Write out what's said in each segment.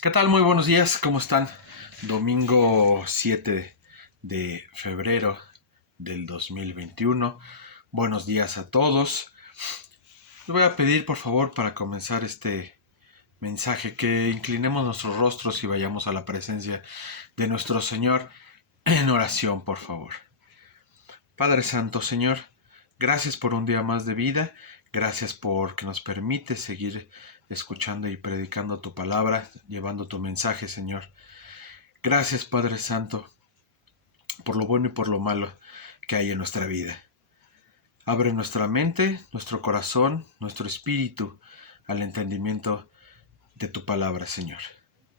¿Qué tal? Muy buenos días, ¿cómo están? Domingo 7 de febrero del 2021. Buenos días a todos. Les voy a pedir por favor para comenzar este mensaje que inclinemos nuestros rostros y vayamos a la presencia de nuestro Señor en oración, por favor. Padre Santo, Señor, gracias por un día más de vida, gracias porque nos permite seguir escuchando y predicando tu palabra, llevando tu mensaje, Señor. Gracias, Padre Santo, por lo bueno y por lo malo que hay en nuestra vida. Abre nuestra mente, nuestro corazón, nuestro espíritu al entendimiento de tu palabra, Señor.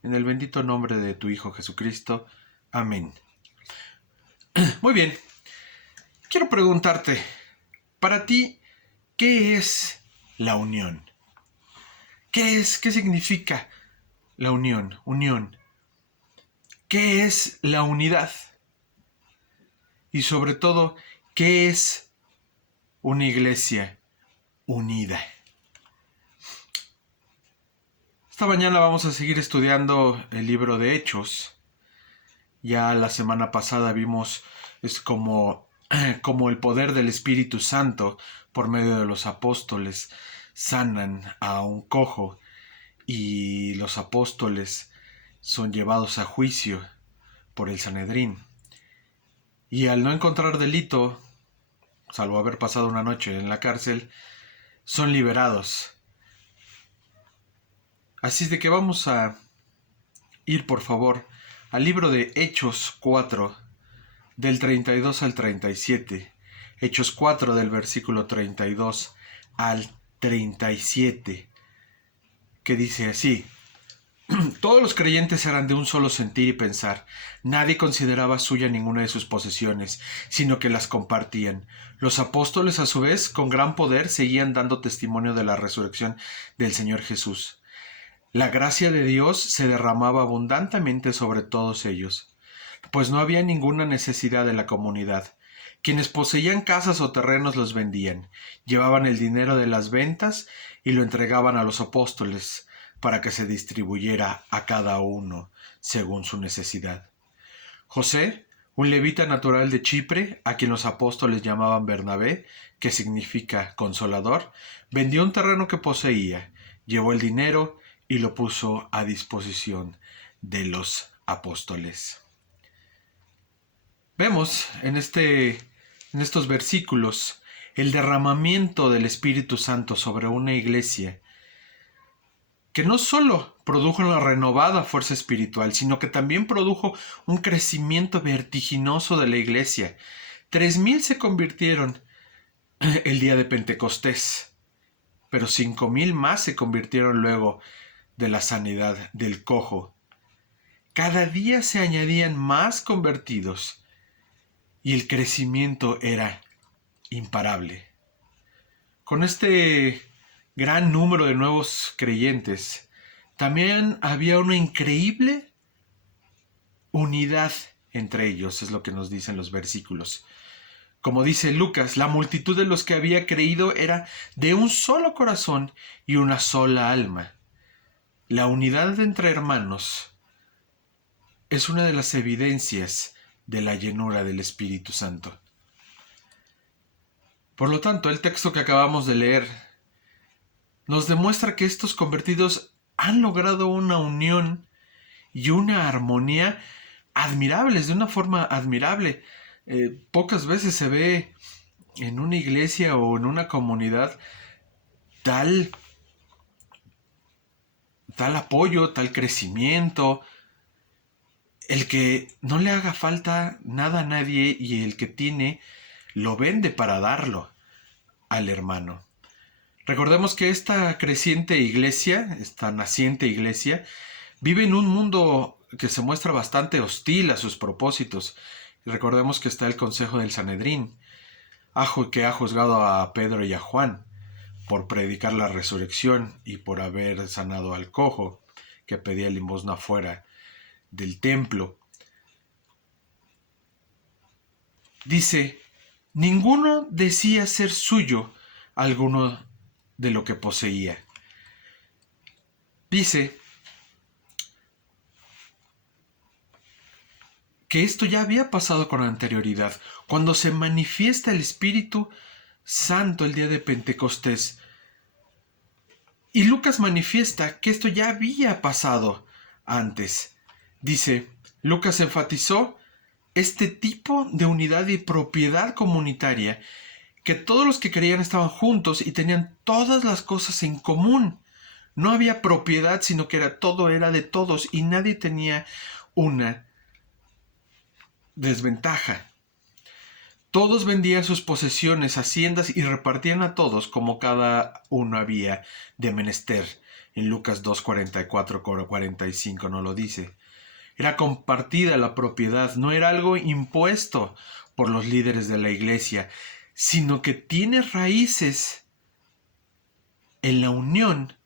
En el bendito nombre de tu Hijo Jesucristo. Amén. Muy bien, quiero preguntarte, para ti, ¿qué es la unión? ¿Qué significa la unión? Unión. ¿Qué es la unidad? Y sobre todo, ¿qué es una iglesia unida? Esta mañana vamos a seguir estudiando el libro de Hechos. Ya la semana pasada vimos como el poder del Espíritu Santo por medio de los apóstoles sanan a un cojo y los apóstoles son llevados a juicio por el Sanedrín. Y al no encontrar delito, salvo haber pasado una noche en la cárcel, son liberados. Así es de que vamos a ir, por favor, al libro de Hechos 4, del 32 al 37. Hechos 4, del versículo 32 al 37, que dice así: Todos los creyentes eran de un solo sentir y pensar. Nadie consideraba suya ninguna de sus posesiones, sino que las compartían. Los apóstoles, a su vez, con gran poder, seguían dando testimonio de la resurrección del Señor Jesús. La gracia de Dios se derramaba abundantemente sobre todos ellos, pues no había ninguna necesidad de la comunidad. Quienes poseían casas o terrenos los vendían, llevaban el dinero de las ventas y lo entregaban a los apóstoles para que se distribuyera a cada uno según su necesidad. José, un levita natural de Chipre, a quien los apóstoles llamaban Bernabé, que significa consolador, vendió un terreno que poseía, llevó el dinero y lo puso a disposición de los apóstoles. Vemos en estos versículos el derramamiento del Espíritu Santo sobre una iglesia que no solo produjo una renovada fuerza espiritual, sino que también produjo un crecimiento vertiginoso de la iglesia. 3,000 se convirtieron el día de Pentecostés, pero 5,000 más se convirtieron luego de la sanidad del cojo. Cada día se añadían más convertidos y el crecimiento era imparable. Con este gran número de nuevos creyentes, también había una increíble unidad entre ellos, es lo que nos dicen los versículos. Como dice Lucas, la multitud de los que había creído era de un solo corazón y una sola alma. La unidad entre hermanos es una de las evidencias de la llenura del Espíritu Santo. Por lo tanto, el texto que acabamos de leer nos demuestra que estos convertidos han logrado una unión y una armonía admirables, de una forma admirable. Pocas veces se ve en una iglesia o en una comunidad tal apoyo, tal crecimiento, el que no le haga falta nada a nadie y el que tiene lo vende para darlo al hermano. Recordemos que esta creciente iglesia, esta naciente iglesia, vive en un mundo que se muestra bastante hostil a sus propósitos. Recordemos que está el Consejo del Sanedrín, que ha juzgado a Pedro y a Juan por predicar la resurrección y por haber sanado al cojo que pedía limosna fuera del templo. Dice, ninguno decía ser suyo alguno de lo que poseía. Dice que esto ya había pasado con anterioridad. Cuando se manifiesta el Espíritu Santo el día de Pentecostés, y Lucas manifiesta que esto ya había pasado antes. Dice, Lucas enfatizó este tipo de unidad y propiedad comunitaria, que todos los que creían estaban juntos y tenían todas las cosas en común. No había propiedad, sino que todo era de todos y nadie tenía una desventaja. Todos vendían sus posesiones, haciendas y repartían a todos como cada uno había de menester. En Lucas 2, 44, 45 no lo dice. Era compartida la propiedad, no era algo impuesto por los líderes de la iglesia, sino que tiene raíces en la unión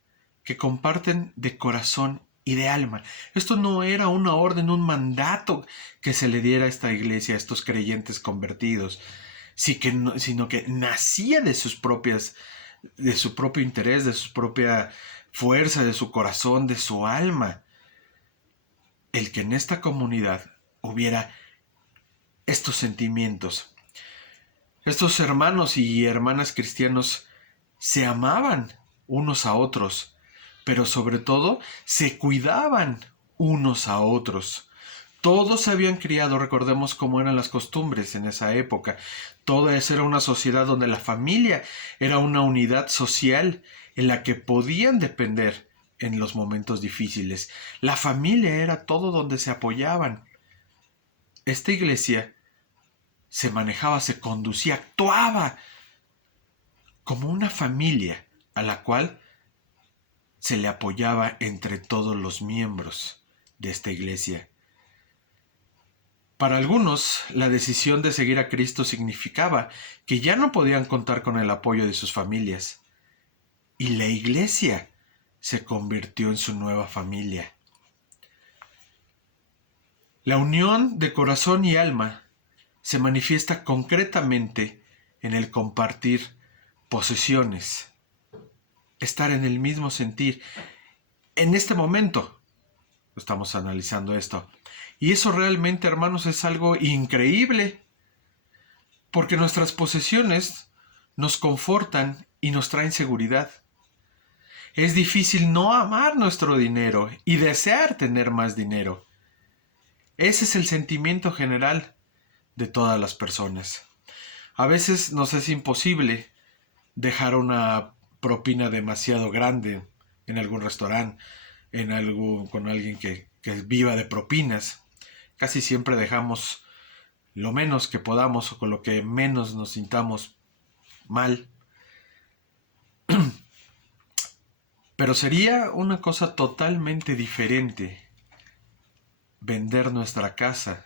que comparten de corazón y de alma. Esto no era una orden, un mandato que se le diera a esta iglesia, a estos creyentes convertidos, sino que nacía de su propio interés, de su propia fuerza, de su corazón, de su alma. El que en esta comunidad hubiera estos sentimientos. Estos hermanos y hermanas cristianos se amaban unos a otros, pero sobre todo se cuidaban unos a otros. Todos se habían criado, recordemos cómo eran las costumbres en esa época. Toda esa era una sociedad donde la familia era una unidad social en la que podían depender en los momentos difíciles. La familia era todo donde se apoyaban. Esta iglesia se manejaba, se conducía, actuaba como una familia a la cual se le apoyaba entre todos los miembros de esta iglesia. Para algunos, la decisión de seguir a Cristo significaba que ya no podían contar con el apoyo de sus familias, y la iglesia se convirtió en su nueva familia. La unión de corazón y alma se manifiesta concretamente en el compartir posesiones, estar en el mismo sentir. En este momento estamos analizando esto. Y eso realmente, hermanos, es algo increíble, porque nuestras posesiones nos confortan y nos traen seguridad. Es difícil no amar nuestro dinero y desear tener más dinero. Ese es el sentimiento general de todas las personas. A veces nos es imposible dejar una propina demasiado grande en algún restaurante, con alguien que viva de propinas. Casi siempre dejamos lo menos que podamos o con lo que menos nos sintamos mal. Pero sería una cosa totalmente diferente vender nuestra casa,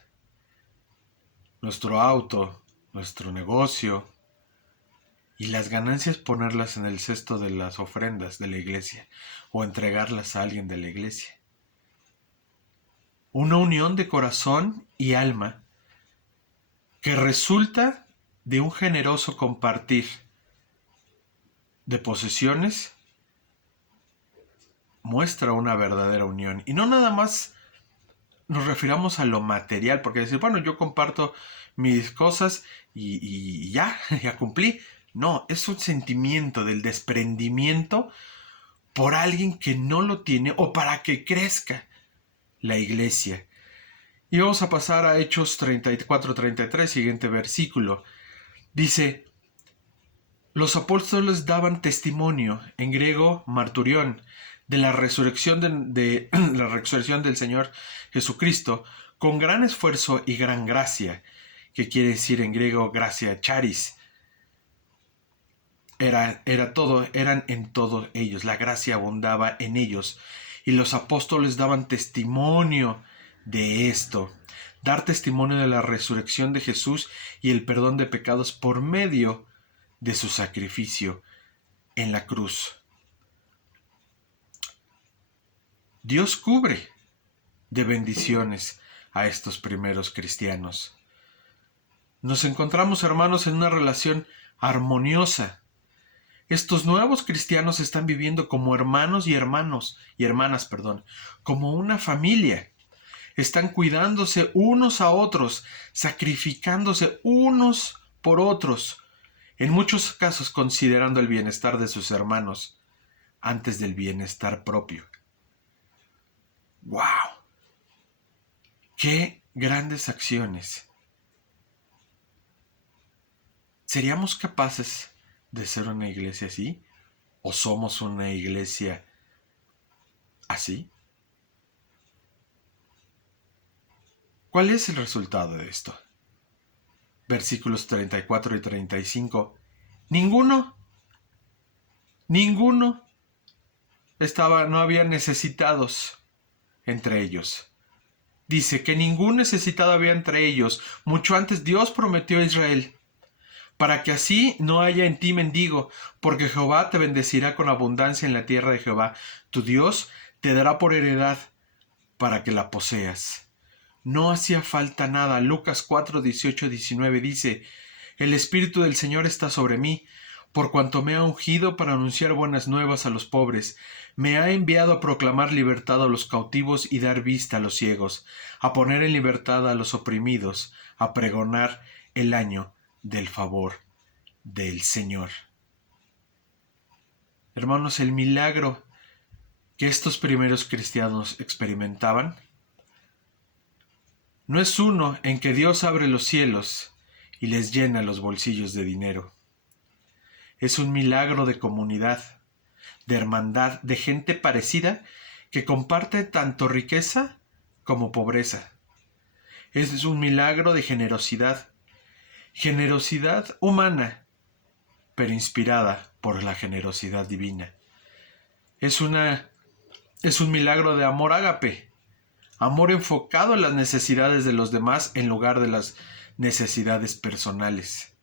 nuestro auto, nuestro negocio, y las ganancias ponerlas en el cesto de las ofrendas de la iglesia o entregarlas a alguien de la iglesia. Una unión de corazón y alma que resulta de un generoso compartir de posesiones muestra una verdadera unión. Y no nada más nos refiramos a lo material, porque decir, bueno, yo comparto mis cosas y ya cumplí. No, es un sentimiento del desprendimiento por alguien que no lo tiene o para que crezca la iglesia. Y vamos a pasar a Hechos 34-33, siguiente versículo. Dice, los apóstoles daban testimonio, en griego marturión, de la resurrección la resurrección del Señor Jesucristo, con gran esfuerzo y gran gracia, que quiere decir en griego gracia charis. Eran en todos ellos, la gracia abundaba en ellos, y los apóstoles daban testimonio de esto. Dar testimonio de la resurrección de Jesús y el perdón de pecados por medio de su sacrificio en la cruz. Dios cubre de bendiciones a estos primeros cristianos. Nos encontramos, hermanos, en una relación armoniosa. Estos nuevos cristianos están viviendo como hermanos y hermanas, como una familia. están cuidándose unos a otros, sacrificándose unos por otros, en muchos casos considerando el bienestar de sus hermanos antes del bienestar propio. ¡Wow! ¡Qué grandes acciones! ¿Seríamos capaces de ser una iglesia así? ¿O somos una iglesia así? ¿Cuál es el resultado de esto? Versículos 34 y 35. Ninguno no había necesitados entre ellos. Dice que ningún necesitado había entre ellos. Mucho antes Dios prometió a Israel: para que así no haya en ti mendigo, porque Jehová te bendecirá con abundancia en la tierra de Jehová. Tu Dios te dará por heredad para que la poseas. No hacía falta nada. Lucas 4, 18, 19 dice: el Espíritu del Señor está sobre mí, por cuanto me ha ungido para anunciar buenas nuevas a los pobres. Me ha enviado a proclamar libertad a los cautivos y dar vista a los ciegos, a poner en libertad a los oprimidos, a pregonar el año del favor del Señor. Hermanos, el milagro que estos primeros cristianos experimentaban no es uno en que Dios abre los cielos y les llena los bolsillos de dinero. Es un milagro de comunidad, de hermandad, de gente parecida que comparte tanto riqueza como pobreza. Es un milagro de generosidad humana, pero inspirada por la generosidad divina. Es un milagro de amor ágape, amor enfocado en las necesidades de los demás en lugar de las necesidades personales.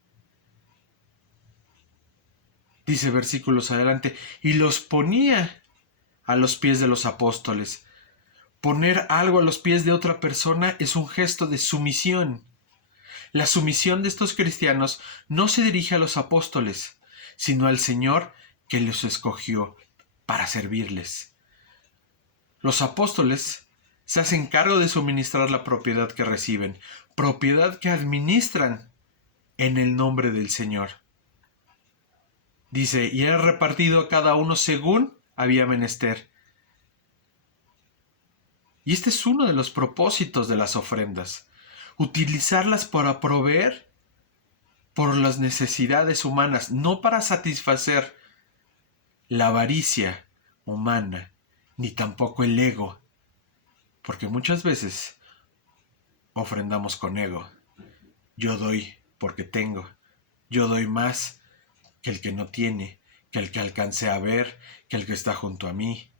Dice versículos adelante: y los ponía a los pies de los apóstoles. Poner algo a los pies de otra persona es un gesto de sumisión. La sumisión de estos cristianos no se dirige a los apóstoles, sino al Señor que los escogió para servirles. Los apóstoles se hacen cargo de suministrar la propiedad que reciben, propiedad que administran en el nombre del Señor. Dice: y era repartido a cada uno según había menester. Y este es uno de los propósitos de las ofrendas: utilizarlas para proveer por las necesidades humanas, no para satisfacer la avaricia humana, ni tampoco el ego, porque muchas veces ofrendamos con ego. Yo doy porque tengo, yo doy más que el que no tiene, que el que alcance a ver, que el que está junto a mí.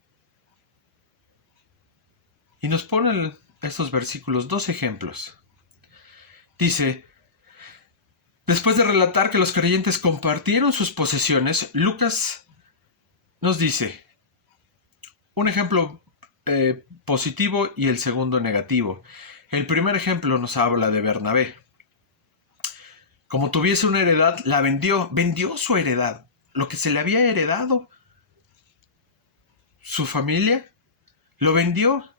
Y nos ponen estos versículos dos ejemplos. Dice: después de relatar que los creyentes compartieron sus posesiones, Lucas nos dice un ejemplo positivo y el segundo negativo. El primer ejemplo nos habla de Bernabé. Como tuviese una heredad, la vendió su heredad, lo que se le había heredado, su familia, lo vendió,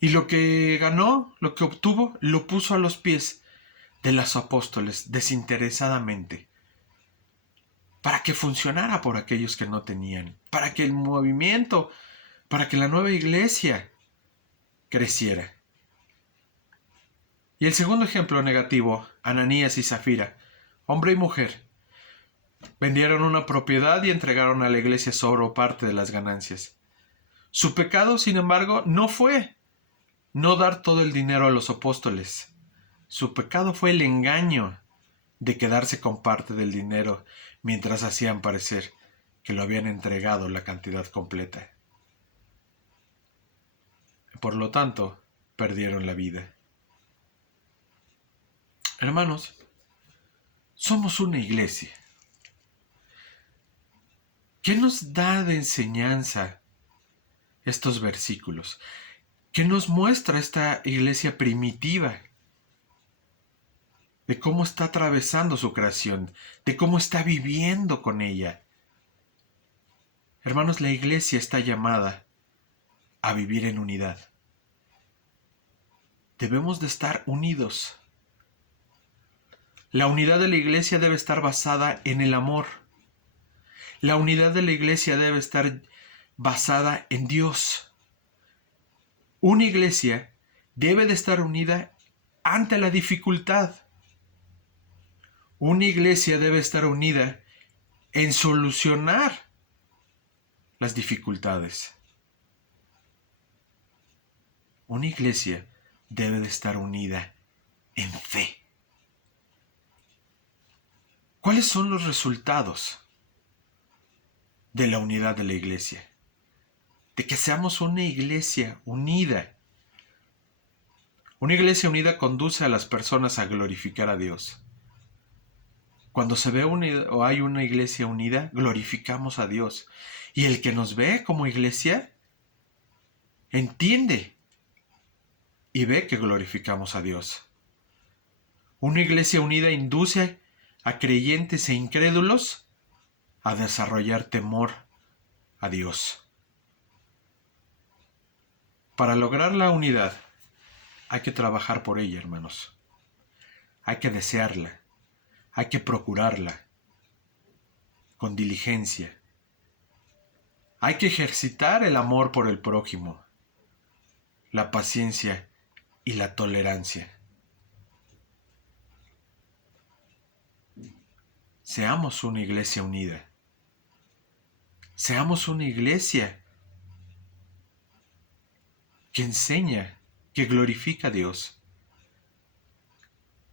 y lo que ganó, lo que obtuvo, lo puso a los pies de los apóstoles desinteresadamente, para que funcionara por aquellos que no tenían, para que el movimiento, para que la nueva iglesia creciera. Y el segundo ejemplo negativo: Ananías y Zafira, hombre y mujer, vendieron una propiedad y entregaron a la iglesia sobre o parte de las ganancias. Su pecado, sin embargo, no fue no dar todo el dinero a los apóstoles. Su pecado fue el engaño de quedarse con parte del dinero mientras hacían parecer que lo habían entregado la cantidad completa. Por lo tanto, perdieron la vida. Hermanos, somos una iglesia. ¿Qué nos da de enseñanza estos versículos? ¿Qué nos muestra esta iglesia primitiva? De cómo está atravesando su creación, de cómo está viviendo con ella. Hermanos, la iglesia está llamada a vivir en unidad. debemos de estar unidos. La unidad de la iglesia debe estar basada en el amor. La unidad de la iglesia debe estar basada en Dios. Una iglesia debe de estar unida ante la dificultad. Una iglesia debe estar unida en solucionar las dificultades. Una iglesia debe de estar unida en fe. ¿Cuáles son los resultados de la unidad de la iglesia? De que seamos una iglesia unida. Una iglesia unida conduce a las personas a glorificar a Dios. Cuando se ve o hay una iglesia unida, glorificamos a Dios. Y el que nos ve como iglesia, entiende y ve que glorificamos a Dios. Una iglesia unida induce a creyentes e incrédulos a desarrollar temor a Dios. Para lograr la unidad, hay que trabajar por ella, hermanos. Hay que desearla. Hay que procurarla con diligencia. Hay que ejercitar el amor por el prójimo, la paciencia y la tolerancia. Seamos una iglesia unida. Seamos una iglesia que enseña, que glorifica a Dios,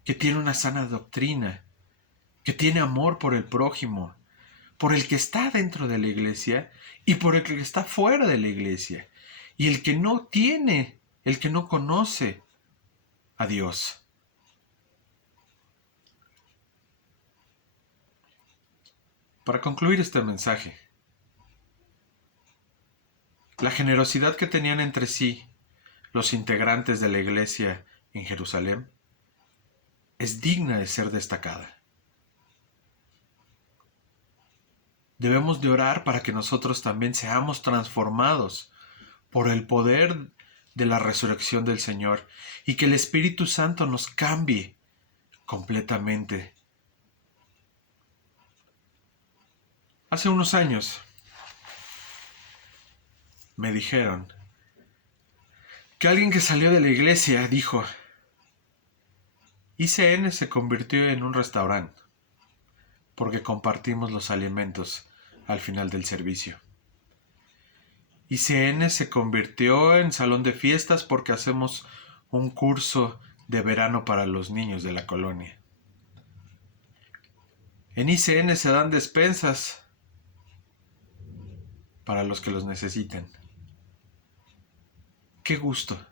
que tiene una sana doctrina, que tiene amor por el prójimo, por el que está dentro de la iglesia y por el que está fuera de la iglesia, y el que no tiene, el que no conoce a Dios. Para concluir este mensaje, la generosidad que tenían entre sí los integrantes de la iglesia en Jerusalén es digna de ser destacada. Debemos de orar para que nosotros también seamos transformados por el poder de la resurrección del Señor y que el Espíritu Santo nos cambie completamente. Hace unos años me dijeron que alguien que salió de la iglesia dijo: ICN se convirtió en un restaurante porque compartimos los alimentos al final del servicio. ICN se convirtió en salón de fiestas porque hacemos un curso de verano para los niños de la colonia. En ICN se dan despensas para los que los necesiten. ¡Qué gusto!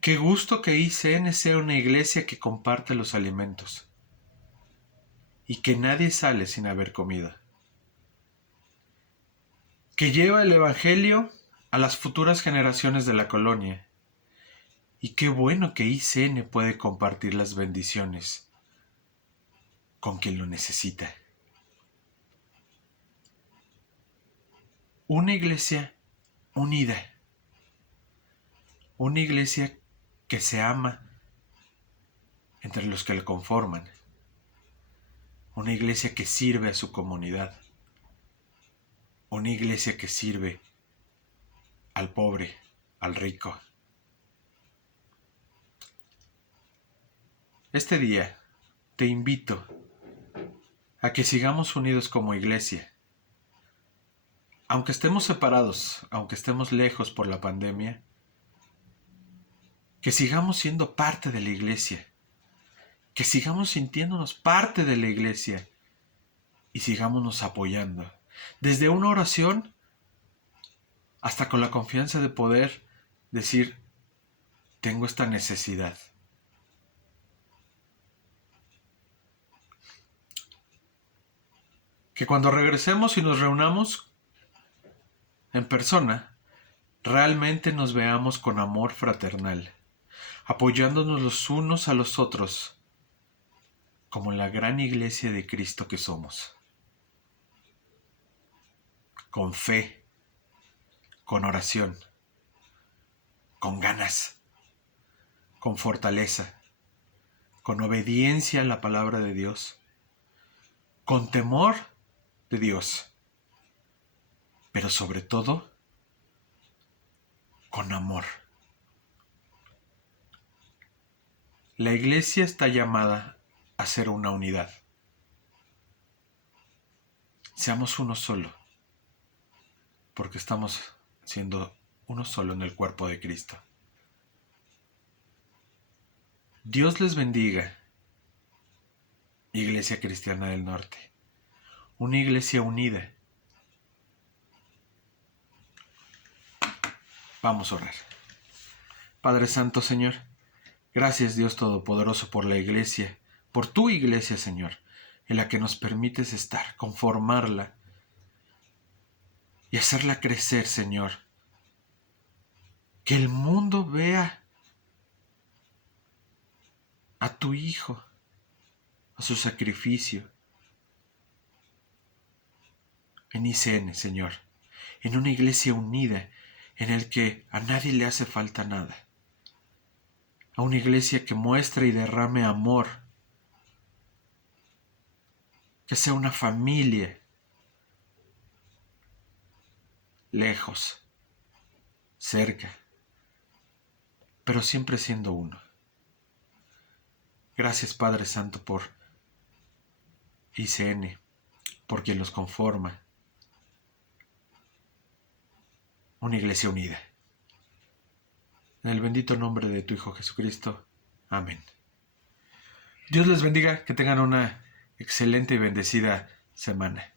¡Qué gusto que ICN sea una iglesia que comparte los alimentos! Y que nadie sale sin haber comido. Que lleva el Evangelio a las futuras generaciones de la colonia. Y qué bueno que ICN puede compartir las bendiciones con quien lo necesita. Una iglesia unida. Una iglesia que se ama entre los que la conforman. Una iglesia que sirve a su comunidad. Una iglesia que sirve al pobre, al rico. Este día te invito a que sigamos unidos como iglesia. Aunque estemos separados, aunque estemos lejos por la pandemia, que sigamos siendo parte de la iglesia, que sigamos sintiéndonos parte de la iglesia y sigámonos apoyando. Desde una oración hasta con la confianza de poder decir: tengo esta necesidad. Que cuando regresemos y nos reunamos en persona, realmente nos veamos con amor fraternal, apoyándonos los unos a los otros, como la gran iglesia de Cristo que somos. Con fe, con oración, con ganas, con fortaleza, con obediencia a la palabra de Dios, con temor de Dios, pero sobre todo con amor. La iglesia está llamada a ser una unidad. Seamos uno solo, porque estamos siendo uno solo en el cuerpo de Cristo. Dios les bendiga, Iglesia Cristiana del Norte, una iglesia unida. Vamos a orar. Padre Santo, Señor, gracias Dios Todopoderoso por la iglesia, por tu iglesia, Señor, en la que nos permites estar, conformarla y hacerla crecer, Señor. Que el mundo vea a tu Hijo, a su sacrificio en ICN, Señor, en una iglesia unida en el que a nadie le hace falta nada, a una iglesia que muestre y derrame amor, que sea una familia, lejos, cerca, pero siempre siendo uno. Gracias, Padre Santo, por ICN, por quien los conforma, una iglesia unida. En el bendito nombre de tu Hijo Jesucristo. Amén. Dios les bendiga, que tengan una excelente y bendecida semana.